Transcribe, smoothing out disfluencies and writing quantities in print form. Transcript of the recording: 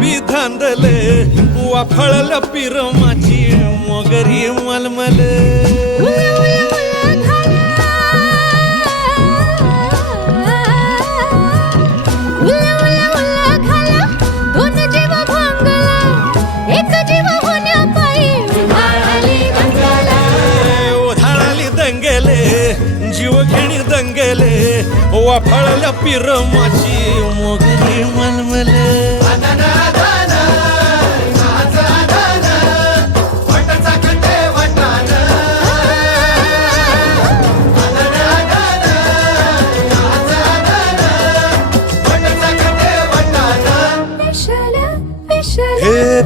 बी धांदले वाफळल्या पिरमाची मोगरी मलमल जीव घेणी दंगेले वाफळल्या पिरमाची मोगरी